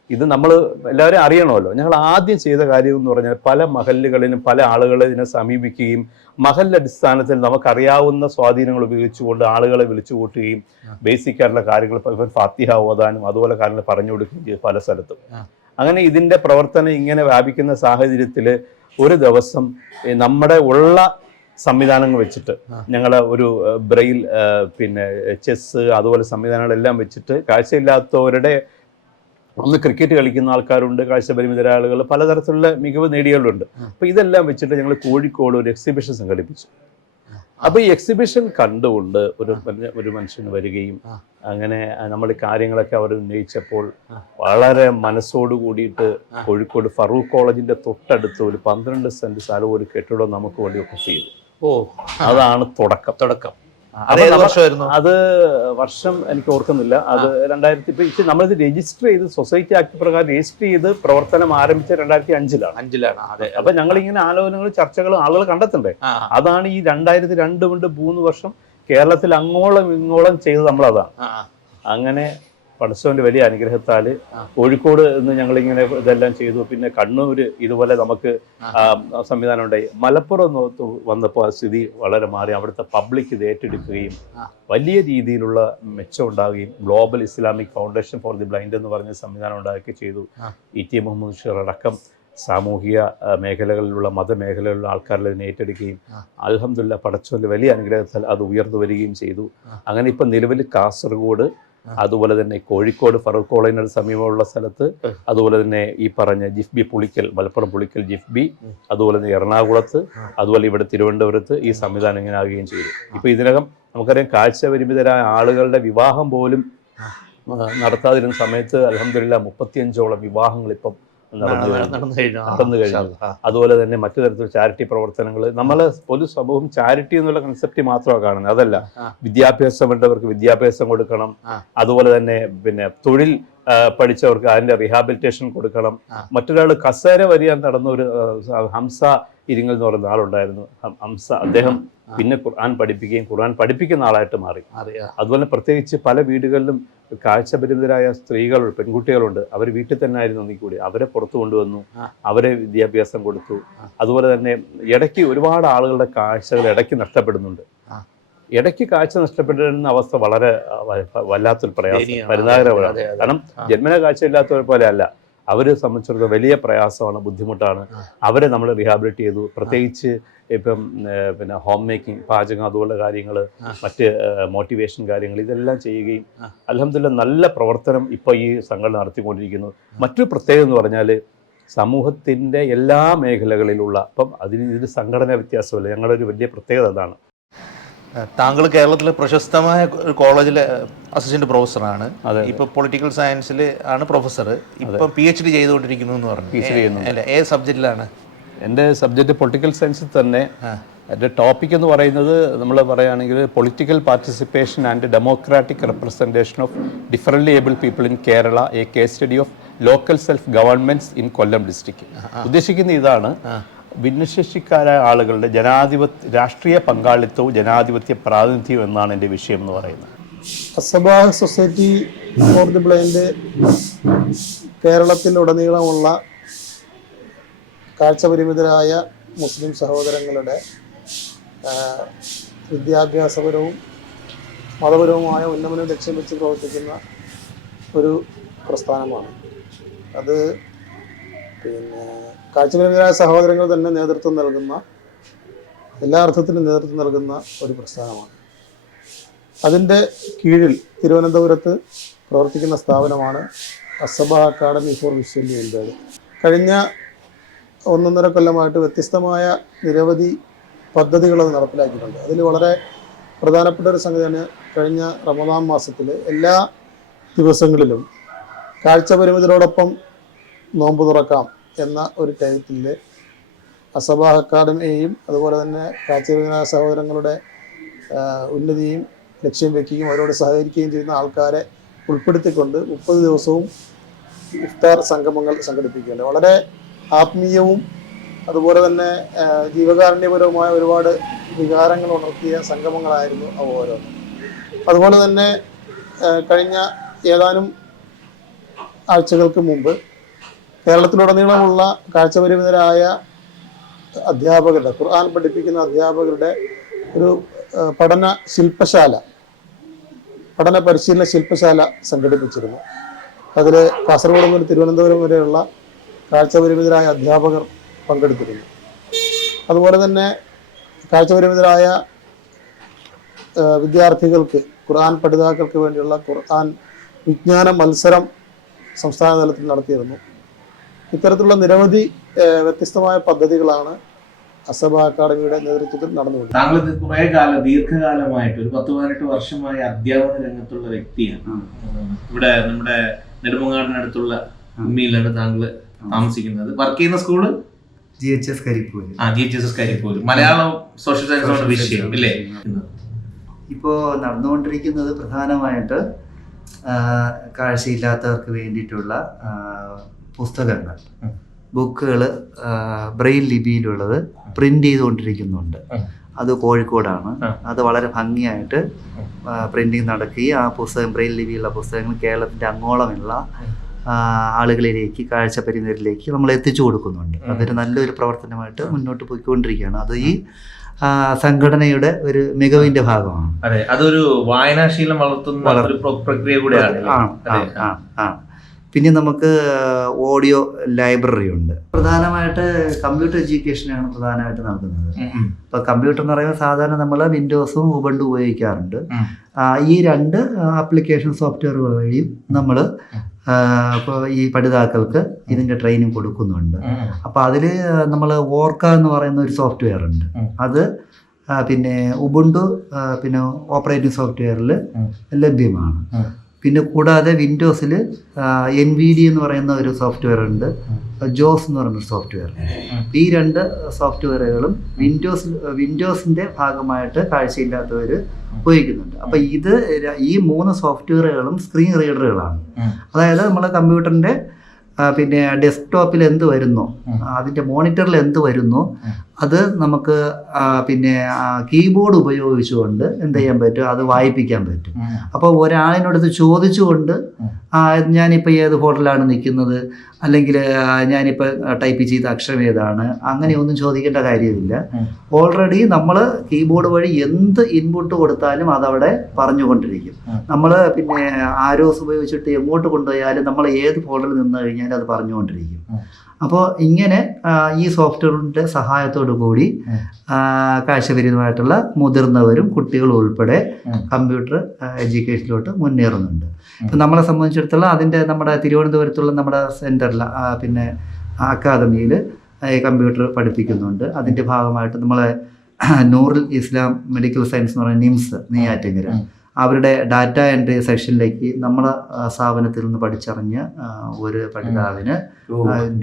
ഇത് നമ്മൾ എല്ലാവരും അറിയണമല്ലോ, ഞങ്ങൾ ആദ്യം ചെയ്ത കാര്യം എന്ന് പറഞ്ഞാൽ പല മഹല്ലുകളിലും പല ആളുകളെ ഇതിനെ സമീപിക്കുകയും മഹല്ലടിസ്ഥാനത്തിൽ നമുക്കറിയാവുന്ന സ്വാധീനങ്ങൾ ഉപയോഗിച്ചുകൊണ്ട് ആളുകളെ വിളിച്ചു കൂട്ടുകയും ബേസിക് ആയിട്ടുള്ള കാര്യങ്ങൾ ഫാത്തിഹ ഓതാനും അതുപോലെ കാര്യങ്ങൾ പറഞ്ഞു കൊടുക്കുകയും ചെയ്തു പല സ്ഥലത്തും. അങ്ങനെ ഇതിൻ്റെ പ്രവർത്തനം ഇങ്ങനെ വ്യാപിക്കുന്ന സാഹചര്യത്തിൽ ഒരു ദിവസം നമ്മുടെ ഉള്ള സംവിധാനങ്ങൾ വെച്ചിട്ട് ഞങ്ങൾ ഒരു ബ്രെയിൽ, പിന്നെ ചെസ്സ്, അതുപോലെ സംവിധാനങ്ങളെല്ലാം വെച്ചിട്ട് കാഴ്ചയില്ലാത്തവരുടെ, ഒന്ന് ക്രിക്കറ്റ് കളിക്കുന്ന ആൾക്കാരുണ്ട്, കാഴ്ചപരിമിതരായ ആളുകൾ, പലതരത്തിലുള്ള മികവ് നേടിയവരുണ്ട്. അപ്പോൾ ഇതെല്ലാം വെച്ചിട്ട് ഞങ്ങൾ കോഴിക്കോട് ഒരു എക്സിബിഷൻ സംഘടിപ്പിച്ചു. അപ്പോൾ ഈ എക്സിബിഷൻ കണ്ടുകൊണ്ട് ഒരു മനുഷ്യൻ വരികയും അങ്ങനെ നമ്മൾ കാര്യങ്ങളൊക്കെ അവർ ഉന്നയിച്ചപ്പോൾ വളരെ മനസ്സോട് കൂടിയിട്ട് കോഴിക്കോട് ഫറൂഖ് കോളേജിന്റെ തൊട്ടടുത്ത് ഒരു 12 സെന്റ് സ്ഥലവും ഒരു കെട്ടിടവും നമുക്ക് വേണ്ടി ഒക്കെ ചെയ്തു. അതാണ് തുടക്കം. അത് വർഷം എനിക്ക് ഓർക്കുന്നില്ല. അത് 2000 നമ്മളിത് രജിസ്റ്റർ ചെയ്ത് സൊസൈറ്റി ആക്ട് പ്രകാരം രജിസ്റ്റർ ചെയ്ത് പ്രവർത്തനം ആരംഭിച്ച 2005-ലാണ്. അപ്പൊ ഞങ്ങളിങ്ങനെ ആലോചനകൾ, ചർച്ചകൾ, ആളുകൾ കണ്ടെത്തണ്ടേ. അതാണ് ഈ 2002 കൊണ്ട് 3 വർഷം കേരളത്തിൽ അങ്ങോളം ഇങ്ങോളം ചെയ്ത് നമ്മളതാണ്. അങ്ങനെ പടച്ചവന്റെ വലിയ അനുഗ്രഹത്താൽ കോഴിക്കോട് നിന്ന് ഞങ്ങളിങ്ങനെ ഇതെല്ലാം ചെയ്തു. പിന്നെ കണ്ണൂർ ഇതുപോലെ നമുക്ക് സംവിധാനം ഉണ്ടായി. മലപ്പുറം വന്നപ്പോൾ ആ സ്ഥിതി വളരെ മാറി. അവിടുത്തെ പബ്ലിക് ഇത് ഏറ്റെടുക്കുകയും വലിയ രീതിയിലുള്ള മെച്ചം ഉണ്ടാവുകയും global Islamic foundation four the blind എന്ന് പറഞ്ഞ സംവിധാനം ഉണ്ടാക്കി ചെയ്തു. ET മുഹമ്മദ് ബഷീർ അടക്കം സാമൂഹിക മേഖലകളിലുള്ള മതമേഖലകളിലുള്ള ആൾക്കാരിൽ ഇതിനെ ഏറ്റെടുക്കുകയും അൽഹംദുലില്ലാഹ് പടച്ചവന്റെ വലിയ അനുഗ്രഹത്താൽ അത് ഉയർന്നു വരികയും ചെയ്തു. അങ്ങനെ ഇപ്പം നിലവിൽ കാസർഗോഡ്, അതുപോലെ തന്നെ കോഴിക്കോട് ഫറൂഖ് കോളേജിനോട് സമീപമുള്ള സ്ഥലത്ത്, അതുപോലെ തന്നെ ഈ പറഞ്ഞ ജിഫ്ബി പുളിക്കൽ, മലപ്പുറം പുളിക്കൽ ജിഫ്ബി, അതുപോലെ തന്നെ എറണാകുളത്ത്, അതുപോലെ ഇവിടെ തിരുവനന്തപുരത്ത് ഈ സംവിധാനം ഇങ്ങനെ ആകുകയും ചെയ്തു. ഇപ്പൊ ഇതിനകം നമുക്കറിയാം കാഴ്ച പരിമിതരായ ആളുകളുടെ വിവാഹം പോലും നടത്താതിരുന്ന സമയത്ത് അൽഹംദുലില്ലാഹ് 35ഓളം വിവാഹങ്ങൾ ഇപ്പം നടന്നു കഴിഞ്ഞു. അതുപോലെ തന്നെ മറ്റു തരത്തിലുള്ള ചാരിറ്റി പ്രവർത്തനങ്ങൾ. നമ്മളെ പൊതുസമൂഹം ചാരിറ്റി എന്നുള്ള കൺസെപ്റ്റ് മാത്രമാണ് കാണുന്നത്. അതല്ല, വിദ്യാഭ്യാസം വേണ്ടവർക്ക് വിദ്യാഭ്യാസം കൊടുക്കണം, അതുപോലെ തന്നെ പിന്നെ തൊഴിൽ പഠിച്ചവർക്ക് അതിന്റെ റീഹാബിലിറ്റേഷൻ കൊടുക്കണം. മറ്റൊരാൾ കസേര വരിയാൻ നടന്ന ഒരു ഹംസ ഇരിങ്ങൽ എന്ന് പറയുന്ന ആളുണ്ടായിരുന്നു. ഹംസ, അദ്ദേഹം പിന്നെ ഖുർആൻ പഠിപ്പിക്കുകയും ഖുർആൻ പഠിപ്പിക്കുന്ന ആളായിട്ട് മാറി. അതുപോലെ പ്രത്യേകിച്ച് പല വീടുകളിലും കാഴ്ചപരിമിതരായ സ്ത്രീകൾ, പെൺകുട്ടികളുണ്ട്. അവർ വീട്ടിൽ തന്നെ ആയിരുന്നു ഒന്നിക്കൂടി. അവരെ പുറത്തു കൊണ്ടുവന്നു, അവരെ വിദ്യാഭ്യാസം കൊടുത്തു. അതുപോലെ തന്നെ ഇടയ്ക്ക് ഒരുപാട് ആളുകളുടെ കാഴ്ചകൾ ഇടയ്ക്ക് നഷ്ടപ്പെടുന്നുണ്ട്. ഇടയ്ക്ക് കാഴ്ച നഷ്ടപ്പെടുന്ന അവസ്ഥ വളരെ വല്ലാത്തൊരു പ്രയാസം, പരിതാപകരമാണ്. കാരണം ജന്മന കാഴ്ചയില്ലാത്തവരെ പോലെ അല്ല, അവരെ സംബന്ധിച്ചിടത്തോളം വലിയ പ്രയാസമാണ്, ബുദ്ധിമുട്ടാണ്. അവരെ നമ്മൾ റീഹാബിലിറ്റ് ചെയ്തു. പ്രത്യേകിച്ച് ഇപ്പം പിന്നെ ഹോം മേക്കിംഗ്, പാചകം, അതുപോലുള്ള കാര്യങ്ങൾ, മറ്റ് മോട്ടിവേഷൻ കാര്യങ്ങൾ, ഇതെല്ലാം ചെയ്യുകയും അൽഹംദുലില്ലാഹ് നല്ല പ്രവർത്തനം ഇപ്പോൾ ഈ സംഘടന നടത്തിക്കൊണ്ടിരിക്കുന്നു. മറ്റൊരു പ്രത്യേകത എന്ന് പറഞ്ഞാൽ സമൂഹത്തിൻ്റെ എല്ലാ മേഖലകളിലുള്ള, അപ്പം ഇതിന് സംഘടന വ്യത്യാസമില്ല. ഞങ്ങളുടെ ഒരു വലിയ പ്രത്യേകത അതാണ്. താങ്കൾ കേരളത്തിലെ പ്രശസ്തമായ ഒരു കോളേജിലെ അസിസ്റ്റന്റ് പ്രൊഫസറാണ്. ഇപ്പൊ പൊളിറ്റിക്കൽ സയൻസിൽ ആണ് പ്രൊഫസർ. ഇപ്പം PhD ചെയ്തുകൊണ്ടിരിക്കുന്നു എന്ന് പറഞ്ഞു. ഏത് സബ്ജക്റ്റിലാണ്? എൻ്റെ സബ്ജക്റ്റ് പൊളിറ്റിക്കൽ സയൻസിൽ തന്നെ. എൻ്റെ ടോപ്പിക് എന്ന് പറയുന്നത് നമ്മൾ പറയുകയാണെങ്കിൽ political participation and democratic representation of differently able people in Kerala, A case study of local self governments in Kollam district. ഉദ്ദേശിക്കുന്ന ഇതാണ്, ഭിന്നശേഷിക്കാരായ ആളുകളുടെ രാഷ്ട്രീയ പങ്കാളിത്തവും ജനാധിപത്യ പ്രാതിനിധ്യവും എന്നാണ് എൻ്റെ വിഷയം എന്ന് പറയുന്നത്. Asaba society for the blind കേരളത്തിലുടനീളമുള്ള കാഴ്ചപരിമിതരായ മുസ്ലിം സഹോദരങ്ങളുടെ വിദ്യാഭ്യാസപരവും മതപരവുമായ ഉന്നമനം ലക്ഷ്യം വെച്ച് പ്രവർത്തിക്കുന്ന ഒരു പ്രസ്ഥാനമാണ്. അത് പിന്നെ കാഴ്ചപരിമിതരായ സഹോദരങ്ങൾ തന്നെ നേതൃത്വം നൽകുന്ന, എല്ലാ അർത്ഥത്തിലും നേതൃത്വം നൽകുന്ന ഒരു പ്രസ്ഥാനമാണ്. അതിൻ്റെ കീഴിൽ തിരുവനന്തപുരത്ത് പ്രവർത്തിക്കുന്ന സ്ഥാപനമാണ് അസബ അക്കാഡമി ഫോർ വിഷ്വൽ ഇംപയർഡ്. കഴിഞ്ഞ 1.5 കൊല്ലമായിട്ട് വ്യത്യസ്തമായ നിരവധി പദ്ധതികൾ അത് നടപ്പിലാക്കിയിട്ടുണ്ട്. അതിൽ വളരെ പ്രധാനപ്പെട്ട ഒരു സംഗതിയാണ് കഴിഞ്ഞ റമദാൻ മാസത്തിൽ എല്ലാ ദിവസങ്ങളിലും കാഴ്ചപരിമിതരോടൊപ്പം നോമ്പ് തുറക്കാം എന്ന ഒരു ടൈറ്റിൽ അസബ അക്കാദമിയെയും അതുപോലെ തന്നെ കാഴ്ചവൈകല്യ സഹോദരങ്ങളുടെ ഉന്നതിയും ലക്ഷ്യം വയ്ക്കുകയും അവരോട് സഹകരിക്കുകയും ചെയ്യുന്ന ആൾക്കാരെ ഉൾപ്പെടുത്തിക്കൊണ്ട് 30 ദിവസവും ഇഫ്താർ സംഗമങ്ങൾ സംഘടിപ്പിക്കുകയുണ്ട്. വളരെ ആത്മീയവും അതുപോലെ തന്നെ ജീവകാരുണ്യപരവുമായ ഒരുപാട് വികാരങ്ങൾ ഉണർത്തിയ സംഗമങ്ങളായിരുന്നു അവ ഓരോന്നും. അതുപോലെ തന്നെ കഴിഞ്ഞ ഏതാനും ആഴ്ചകൾക്ക് മുമ്പ് കേരളത്തിലുടനീളമുള്ള കാഴ്ചപരിമിതരായ അധ്യാപകരുടെ, ഖുർആൻ പഠിപ്പിക്കുന്ന അധ്യാപകരുടെ ഒരു പഠന പരിശീലന ശില്പശാല സംഘടിപ്പിച്ചിരുന്നു. അതിൽ കാസർഗോഡ് മുതൽ തിരുവനന്തപുരം വരെയുള്ള കാഴ്ചപരിമിതരായ അധ്യാപകർ പങ്കെടുത്തിരുന്നു. അതുപോലെ തന്നെ കാഴ്ചപരിമിതരായ വിദ്യാർത്ഥികൾക്ക്, ഖുർആൻ പഠിതാക്കൾക്ക് വേണ്ടിയുള്ള ഖുർആൻ വിജ്ഞാന മത്സരം സംസ്ഥാന തലത്തിൽ നടത്തിയിരുന്നു. ഇത്തരത്തിലുള്ള നിരവധി വ്യത്യസ്തമായ പദ്ധതികളാണ് അസബ അക്കാദമിയുടെ നേതൃത്വത്തിൽ നടന്നുകൊണ്ടിരിക്കുന്നത്. താങ്കൾ കുറെ കാലം, ദീർഘകാലമായിട്ട് ഒരു 10-18 വർഷമായി അധ്യാപന രംഗത്തുള്ള വ്യക്തിയാണ്. ഇവിടെ നമ്മുടെ നെടുമങ്ങാടിനടുത്തുള്ള ഉമ്മിയിലാണ് താങ്കൾ താമസിക്കുന്നത്. വർക്ക് ചെയ്യുന്ന school GHS Karipur. Malayalam social science വിഷയം ഇല്ലേ? ഇപ്പോൾ നടന്നുകൊണ്ടിരിക്കുന്നത് പ്രധാനമായിട്ട് കാഴ്ചയില്ലാത്തവർക്ക് വേണ്ടിയിട്ടുള്ള പുസ്തകങ്ങൾ, ബുക്കുകൾ ബ്രെയിൽ ലിപിയിലുള്ളത് പ്രിന്റ് ചെയ്തുകൊണ്ടിരിക്കുന്നുണ്ട്. അത് കോഴിക്കോടാണ്. അത് വളരെ ഭംഗിയായിട്ട് പ്രിന്റിങ് നടക്കുകയും ആ പുസ്തകം, ബ്രെയിൽ ലിപിയിലുള്ള പുസ്തകങ്ങൾ കേരളത്തിൻ്റെ അങ്ങോളമുള്ള ആളുകളിലേക്ക്, കാഴ്ചപരിമിതരിലേക്ക് നമ്മൾ എത്തിച്ചു കൊടുക്കുന്നുണ്ട്. അതൊരു നല്ലൊരു പ്രവർത്തനമായിട്ട് മുന്നോട്ട് പോയിക്കൊണ്ടിരിക്കുകയാണ്. അത് ഈ സംഘടനയുടെ ഒരു മികവിന്റെ ഭാഗമാണ്. അതെ, അതൊരു വായനാശീലം വളർത്തുന്ന ഒരു പ്രക്രിയ കൂടിയാണ്. പിന്നെ നമുക്ക് ഓഡിയോ ലൈബ്രറി ഉണ്ട്. പ്രധാനമായിട്ട് കമ്പ്യൂട്ടർ എഡ്യൂക്കേഷനാണ് പ്രധാനമായിട്ട് നടക്കുന്നത്. ഇപ്പൊ കമ്പ്യൂട്ടർ എന്ന് പറയുമ്പോൾ സാധാരണ നമ്മൾ വിൻഡോസും ഉബുണ്ടു ഉപയോഗിക്കാറുണ്ട്. ഈ 2 ആപ്ലിക്കേഷൻ സോഫ്റ്റ്വെയറുകൾ വഴിയും നമ്മൾ ഇപ്പോൾ ഈ പഠിതാക്കൾക്ക് ഇതിൻ്റെ ട്രെയിനിങ് കൊടുക്കുന്നുണ്ട്. അപ്പോൾ അതിൽ നമ്മൾ ഓർക്ക എന്ന് പറയുന്ന ഒരു സോഫ്റ്റ്വെയർ ഉണ്ട്. അത് പിന്നെ ഉബുണ്ടു പിന്നെ ഓപ്പറേറ്റിംഗ് സോഫ്റ്റ്വെയറിൽ ലഭ്യമാണ്. പിന്നെ കൂടാതെ വിൻഡോസിൽ NVD എന്ന് പറയുന്ന ഒരു സോഫ്റ്റ്വെയർ ഉണ്ട്, ജോസ് എന്ന് പറയുന്ന സോഫ്റ്റ്വെയർ. ഈ 2 സോഫ്റ്റ്വെയറുകളും വിൻഡോസിൻ്റെ ഭാഗമായിട്ട് കാഴ്ചയില്ലാത്തവർ ഉപയോഗിക്കുന്നുണ്ട്. അപ്പോൾ ഈ 3 സോഫ്റ്റ്വെയറുകളും സ്ക്രീൻ റീഡറുകളാണ്. അതായത് നമ്മൾ കമ്പ്യൂട്ടറിൻ്റെ പിന്നെ ഡെസ്ക്ടോപ്പിൽ എന്ത് വരുന്നോ, അതിൻ്റെ മോണിറ്ററിൽ എന്ത് വരുന്നോ അത് നമുക്ക് പിന്നെ കീബോർഡ് ഉപയോഗിച്ചുകൊണ്ട് എന്ത് ചെയ്യാൻ പറ്റും, അത് വായിപ്പിക്കാൻ പറ്റും. അപ്പോൾ ഒരാളിനോടത്ത് ചോദിച്ചുകൊണ്ട് ഞാനിപ്പോൾ ഏത് ഫോൾഡറിലാണ് നിൽക്കുന്നത്, അല്ലെങ്കിൽ ഞാനിപ്പോൾ ടൈപ്പ് ചെയ്ത അക്ഷരം ഏതാണ്, അങ്ങനെയൊന്നും ചോദിക്കേണ്ട കാര്യമില്ല. ഓൾറെഡി നമ്മൾ കീബോർഡ് വഴി എന്ത് ഇൻപുട്ട് കൊടുത്താലും അതവിടെ പറഞ്ഞുകൊണ്ടിരിക്കും. നമ്മൾ പിന്നെ ആരോസ് ഉപയോഗിച്ചിട്ട് എങ്ങോട്ട് കൊണ്ടുപോയാലും നമ്മൾ ഏത് ഫോൾഡറിൽ നിന്ന് കഴിഞ്ഞാലും അത് പറഞ്ഞുകൊണ്ടിരിക്കും. അപ്പോൾ ഇങ്ങനെ ഈ സോഫ്റ്റ്വെയറിൻ്റെ സഹായത്തോടു കൂടി കാഴ്ചപരിമിതമായിട്ടുള്ള മുതിർന്നവരും കുട്ടികളും ഉൾപ്പെടെ കമ്പ്യൂട്ടർ എഡ്യൂക്കേഷനിലോട്ട് മുന്നേറുന്നുണ്ട്. ഇപ്പം നമ്മളെ സംബന്ധിച്ചിടത്തോളം നമ്മുടെ തിരുവനന്തപുരത്തുള്ള നമ്മുടെ സെൻറ്ററിൽ പിന്നെ അക്കാദമിയിൽ കമ്പ്യൂട്ടർ പഠിപ്പിക്കുന്നുണ്ട്. അതിൻ്റെ ഭാഗമായിട്ട് നമ്മളെ നൂറുൽ ഇസ്ലാം മെഡിക്കൽ സയൻസ് എന്ന് പറയുന്ന നിംസ് നെയ്യാറ്റിൻകര, അവരുടെ ഡാറ്റ എൻട്രി സെക്ഷനിലേക്ക് നമ്മളെ സ്ഥാപനത്തിൽ നിന്ന് പഠിച്ചറിഞ്ഞ ഒരു പഠിതാവിന്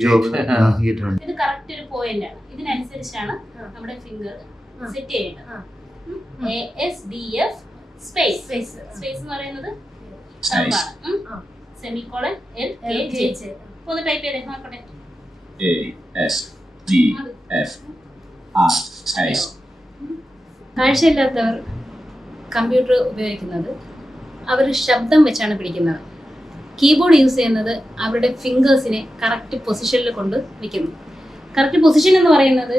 ജോബ് നൽകിയിട്ടുണ്ട്. ഇത് കറക്റ്റ് ഒരു പോയിന്റ് ആണ്. ഇതിനനുസരിച്ചാണ് നമ്മുടെ ഫിംഗർ സെറ്റ് ചെയ്യേണ്ടത്. ASDF സ്പേസ് എന്ന് പറയുന്നത് സെമിക്കോളൻ LKJ. ഒന്ന് ടൈപ്പ് ചെയ്തേ നോക്കട്ടെ. ASDF space. കാഴ്ചയില്ലാത്തവർ കമ്പ്യൂട്ടർ ഉപയോഗിക്കുന്നത് അവർ ശബ്ദം വെച്ചാണ് പിടിക്കുന്നത്. കീബോർഡ് യൂസ് ചെയ്യുന്നത് അവരുടെ ഫിംഗേഴ്സിനെ കറക്റ്റ് പൊസിഷനിൽ കൊണ്ട് വയ്ക്കുന്നു. കറക്റ്റ് പൊസിഷൻ എന്ന് പറയുന്നത്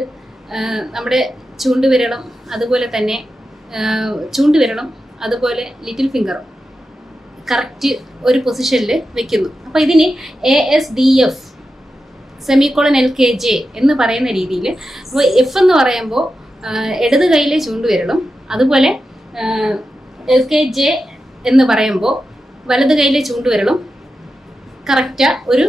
നമ്മുടെ ചൂണ്ടുവിരലും അതുപോലെ ലിറ്റിൽ ഫിംഗറും കറക്റ്റ് ഒരു പൊസിഷനിൽ വെക്കുന്നു. അപ്പോൾ ഇതിന് ASDF സെമിക്കോളൻ LKJ എന്ന് പറയുന്ന രീതിയിൽ, അപ്പോൾ F എന്ന് പറയുമ്പോൾ ഇടത് കൈയിലെ ചൂണ്ടുവിരലും, അതുപോലെ LKJ എന്ന് പറയുമ്പോൾ വലത് കൈയിലെ ചൂണ്ടുവിരലും കറക്റ്റാ ഒരു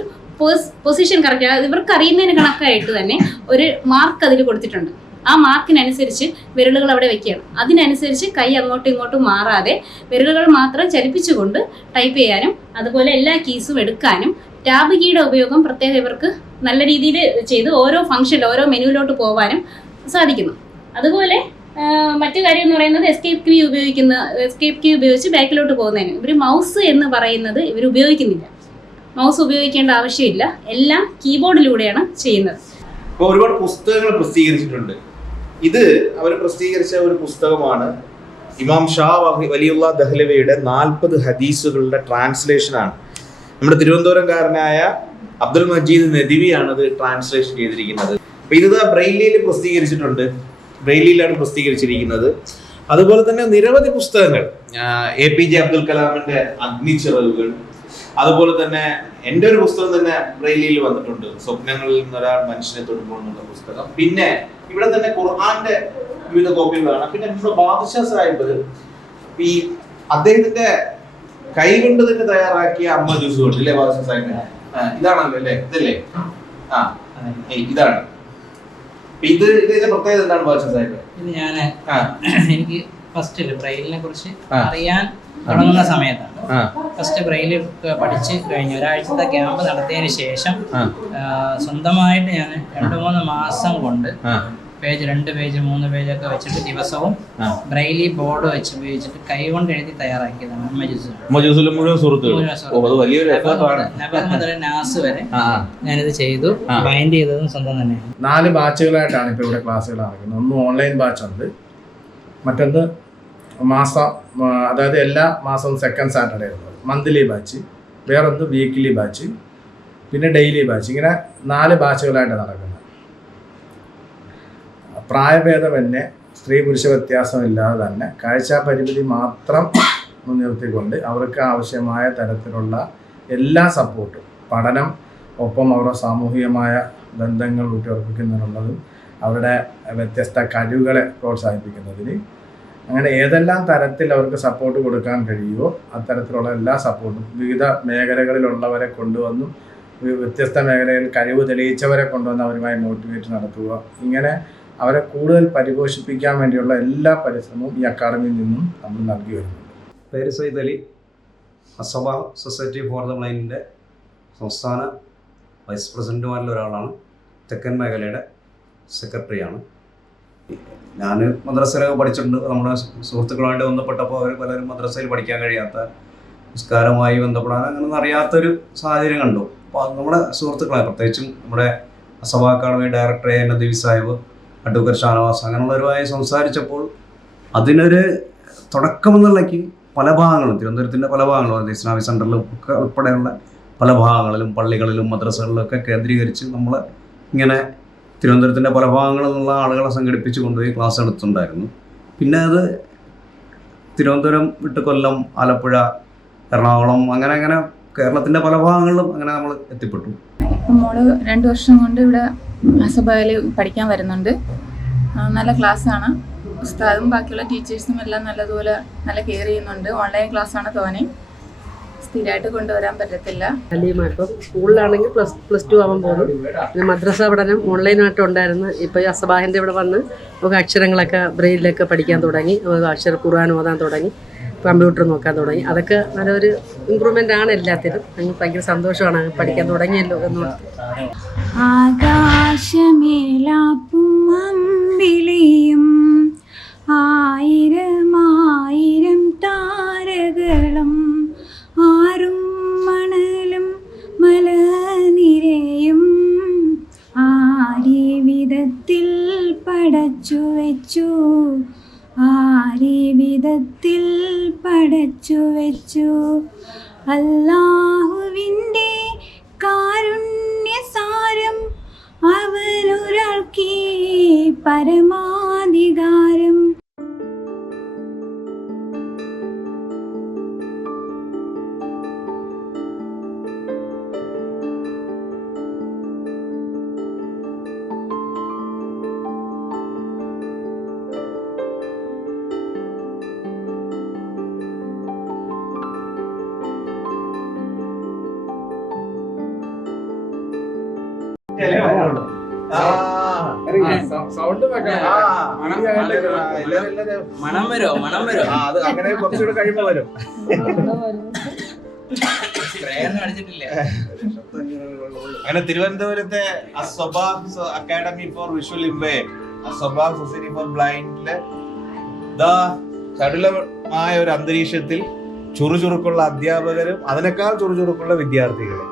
പൊസിഷൻ കറക്റ്റ്. ഇവർക്ക് അറിയുന്നതിന് കണക്കായിട്ട് തന്നെ ഒരു മാർക്ക് അതിൽ കൊടുത്തിട്ടുണ്ട്. ആ മാർക്കിനനുസരിച്ച് വിരലുകൾ അവിടെ വെക്കുകയാണ്. അതിനനുസരിച്ച് കൈ അങ്ങോട്ടും ഇങ്ങോട്ടും മാറാതെ വിരലുകൾ മാത്രം ചലിപ്പിച്ചുകൊണ്ട് ടൈപ്പ് ചെയ്യാനും അതുപോലെ എല്ലാ കീസും എടുക്കാനും ടാബ് കീയുടെ ഉപയോഗം പ്രത്യേകം ഇവർക്ക് നല്ല രീതിയിൽ ചെയ്ത് ഓരോ ഫംഗ്ഷനിൽ ഓരോ മെനുവിലോട്ട് പോകാനും സാധിക്കുന്നു. അതുപോലെ മറ്റു കാര്യം എന്ന് പറയുന്നത് എസ്കേപ്പ് കീ ഉപയോഗിച്ച് ബാക്കിലോട്ട് പോകുന്നതിന് ഇവർ മൗസ് എന്ന് പറയുന്നത് ഇവർ ഉപയോഗിക്കുന്നില്ല. മൗസ് ഉപയോഗിക്കേണ്ട ആവശ്യമില്ല, എല്ലാം കീബോർഡിലൂടെയാണ് ചെയ്യുന്നത്. ഇപ്പോൾ ഒരുപാട് പുസ്തകങ്ങൾ പ്രസിദ്ധീകരിച്ചിട്ടുണ്ട്. ഇത് അവർ പ്രസിദ്ധീകരിച്ച ഒരു പുസ്തകമാണ് ഇമാം ഷാ വലിയുള്ള ദഹ്ലവിയുടെ 40 ഹദീസുകളുടെ ട്രാൻസ്ലേഷനാണ്. നമ്മുടെ തിരുവനന്തപുരംകാരനായ അബ്ദുൽ മജീദ് നദിവിയാണ് ഇത് ട്രാൻസ്ലേഷൻ ചെയ്തിരിക്കുന്നത്. അപ്പൊ ഇത് ബ്രെയിലിയിൽ പ്രസിദ്ധീകരിച്ചിട്ടുണ്ട്, ബ്രെയിലിയിലാണ് പ്രസിദ്ധീകരിച്ചിരിക്കുന്നത്. അതുപോലെ തന്നെ നിരവധി പുസ്തകങ്ങൾ, APJ അബ്ദുൽ കലാമിന്റെ അഗ്നിച്ചിറകുകൾ, അതുപോലെ തന്നെ എൻ്റെ ഒരു പുസ്തകം തന്നെ ബ്രെയിലിയിൽ വന്നിട്ടുണ്ട്, സ്വപ്നങ്ങളിൽ നിന്നൊരാൾ മനുഷ്യനെ തൊടുമ്പോൾ എന്നുള്ള പുസ്തകം. പിന്നെ ഇവിടെ തന്നെ ഖുർആന്റെ വിവിധ കോപ്പികളാണ്. പിന്നെ നമ്മുടെ ബാദുഷാ സാഹിബ് ഈ അദ്ദേഹത്തിന്റെ കൈകൊണ്ട് തന്നെ തയ്യാറാക്കിയ അമ്മ ജ്യൂസ് ഉണ്ട് അല്ലേ ബാദുഷാ സാഹിബിന്? ഇതാണല്ലോ അല്ലേ? ഇതല്ലേ? ഇതാണ്. ഇതിന്റെ പ്രത്യേകത എന്താണ് ബാദുഷാ സാഹിബ്? ഇത് ഞാന് എനിക്ക് ഫസ്റ്റ് ബ്രെയിലിനെ കുറിച്ച് അറിയാൻ തുടങ്ങുന്ന സമയത്താണ്. ഫസ്റ്റ് ബ്രെയിൽ പഠിച്ച് കഴിഞ്ഞ് ഒരാഴ്ചത്തെ ക്യാമ്പ് നടത്തിയതിന് ശേഷം സ്വന്തമായിട്ട് ഞാൻ 2-3 മാസം കൊണ്ട് പേജ് 2 പേജ് 3 പേജൊക്കെ വെച്ചിട്ട് ദിവസവും ബ്രെയിലി ബോർഡ് വെച്ച് ഉപയോഗിച്ചിട്ട് കൈകൊണ്ട് എഴുതി തയ്യാറാക്കിയതാണ് നബഹ് മുതൽ നാസ് വരെ ഞാനിത് ചെയ്തു. ബൈൻഡ് ചെയ്തതും സ്വന്തം തന്നെയാണ്. 4 ബാച്ചുകളായിട്ടാണ് ഇപ്പോൾ ഇവിടെ ക്ലാസ്സുകൾ നടക്കുന്നത്. ഒന്ന് ഓൺലൈൻ ബാച്ചുണ്ട്, മറ്റൊന്ന് മാസം, അതായത് എല്ലാ മാസവും സെക്കൻഡ് സാറ്റർഡേ ഉള്ളത് മന്ത്ലി ബാച്ച്, വേറൊന്ന് വീക്ക്ലി ബാച്ച്, പിന്നെ ഡെയിലി ബാച്ച്. ഇങ്ങനെ 4 ബാച്ചുകളായിട്ട് നടക്കുന്നത്. പ്രായഭേദമന്യേ സ്ത്രീ പുരുഷ വ്യത്യാസമില്ലാതെ തന്നെ കാഴ്ചാ പരിമിതി മാത്രം മുൻനിർത്തിക്കൊണ്ട് അവർക്ക് ആവശ്യമായ തരത്തിലുള്ള എല്ലാ സപ്പോർട്ടും, പഠനം, ഒപ്പം അവരുടെ സാമൂഹികമായ ബന്ധങ്ങൾ ഊട്ടിയുറപ്പിക്കുന്നതിനുള്ളതും അവരുടെ വ്യത്യസ്ത കഴിവുകളെ പ്രോത്സാഹിപ്പിക്കുന്നതിന്, അങ്ങനെ ഏതെല്ലാം തരത്തിൽ അവർക്ക് സപ്പോർട്ട് കൊടുക്കാൻ കഴിയുമോ അത്തരത്തിലുള്ള എല്ലാ സപ്പോർട്ടും വിവിധ മേഖലകളിലുള്ളവരെ കൊണ്ടുവന്നും വ്യത്യസ്ത മേഖലകളിൽ കഴിവ് തെളിയിച്ചവരെ കൊണ്ടുവന്ന് അവരുമായി മോട്ടിവേറ്റ് നടത്തുക, ഇങ്ങനെ അവരെ കൂടുതൽ പരിപോഷിപ്പിക്കാൻ വേണ്ടിയുള്ള എല്ലാ പരിശ്രമവും ഈ അക്കാദമിയിൽ നിന്നും നമ്മൾ നൽകി വരുന്നുണ്ട്. പേര് Syed Ali, Asaba society for the ബ്ലൈൻഡിൻ്റെ സംസ്ഥാന വൈസ് പ്രസിഡൻറ്റുമാരിൽ ഒരാളാണ്. തെക്കൻ മേഖലയുടെ സെക്രട്ടറിയാണ്. ഞാൻ മദ്രസയിലൊക്കെ പഠിച്ചിട്ടുണ്ട്. നമ്മുടെ സുഹൃത്തുക്കളുമായിട്ട് ബന്ധപ്പെട്ടപ്പോൾ അവർ പലരും മദ്രസയിൽ പഠിക്കാൻ കഴിയാത്ത, നിസ്കാരവുമായി ബന്ധപ്പെടാൻ അങ്ങനെയൊന്നും അറിയാത്തൊരു സാഹചര്യം കണ്ടു. അപ്പോൾ നമ്മുടെ സുഹൃത്തുക്കളായി, പ്രത്യേകിച്ചും നമ്മുടെ Asaba academy director Nadvi Sahib, advocate Shanavas, അങ്ങനെയുള്ളവരുമായി സംസാരിച്ചപ്പോൾ അതിനൊരു തുടക്കമെന്നുള്ളക്ക് പല ഭാഗങ്ങളും, തിരുവനന്തപുരത്തിൻ്റെ പല ഭാഗങ്ങളും, ഇസ്ലാമിക് സെൻറ്ററിലും ഒക്കെ ഉൾപ്പെടെയുള്ള പല ഭാഗങ്ങളിലും പള്ളികളിലും മദ്രസകളിലൊക്കെ കേന്ദ്രീകരിച്ച് നമ്മൾ ഇങ്ങനെ തിരുവനന്തപുരത്തിൻ്റെ പല ഭാഗങ്ങളിൽ നിന്നുള്ള ആളുകളെ സംഘടിപ്പിച്ച് കൊണ്ടുപോയി ക്ലാസ് എടുത്തിട്ടുണ്ടായിരുന്നു. പിന്നെ അത് തിരുവനന്തപുരം വിട്ട് കൊല്ലം, ആലപ്പുഴ, എറണാകുളം, അങ്ങനെ അങ്ങനെ കേരളത്തിൻ്റെ പല ഭാഗങ്ങളിലും അങ്ങനെ നമ്മൾ എത്തിപ്പെട്ടു. മോള് 2 വർഷം കൊണ്ട് ഇവിടെ അസബയിൽ പഠിക്കാൻ വരുന്നുണ്ട്. നല്ല ക്ലാസ്സാണ്. ഉസ്താദും ബാക്കിയുള്ള ടീച്ചേഴ്സും എല്ലാം നല്ലതുപോലെ നല്ല കെയർ ചെയ്യുന്നുണ്ട്. ഓൺലൈൻ ക്ലാസ്സാണ് തോനെ, സ്ഥിരമായിട്ട് കൊണ്ടുവരാൻ പറ്റത്തില്ല. അലീമ ഇപ്പം സ്കൂളിലാണെങ്കിൽ പ്ലസ് 2 ആവാൻ പോകുന്നു. പിന്നെ മദ്രസ പഠനം ഓൺലൈനായിട്ട് ഉണ്ടായിരുന്നു. ഇപ്പോൾ അസബാഹിൻ്റെ ഇവിടെ വന്ന് നമുക്ക് അക്ഷരങ്ങളൊക്കെ ബ്രെയിലൊക്കെ പഠിക്കാൻ തുടങ്ങി, ഖുർആൻ ഓതാൻ തുടങ്ങി, കമ്പ്യൂട്ടർ നോക്കാൻ തുടങ്ങി. അതൊക്കെ നല്ലൊരു ഇമ്പ്രൂവ്മെൻ്റ് ആണ് എല്ലാത്തിലും. ഞങ്ങൾ ഭയങ്കര സന്തോഷമാണ് പഠിക്കാൻ തുടങ്ങിയല്ലോ എന്ന്. ആകാശമേലാപ്പും അമ്പിളിയും 1000 താരകളും 6 മണലും മലനിരയും ആരി വിധത്തിൽ പടച്ചു വെച്ചു, ആരി വിധത്തിൽ പടച്ചു വെച്ചു. അല്ലാഹുവിൻ്റെ കാരുണ്യസാരം അവനൊരാൾക്കേ പരമാധികാരം. മണം വരോ? അത് അങ്ങനെ കുറച്ചുകൂടെ കഴിയുമ്പോ വരും. സ്പ്രേ ഒന്നും അടിച്ചിട്ടില്ല. അങ്ങനെ തിരുവനന്തപുരത്തെ Asaba academy for visual impaired, Asaba society for ബ്ലൈൻഡിലെ ചടുലമായ ഒരു അന്തരീക്ഷത്തിൽ ചുറുചുറുക്കുള്ള അധ്യാപകരും അതിനേക്കാൾ ചുറുചുറുക്കുള്ള വിദ്യാർത്ഥികളും.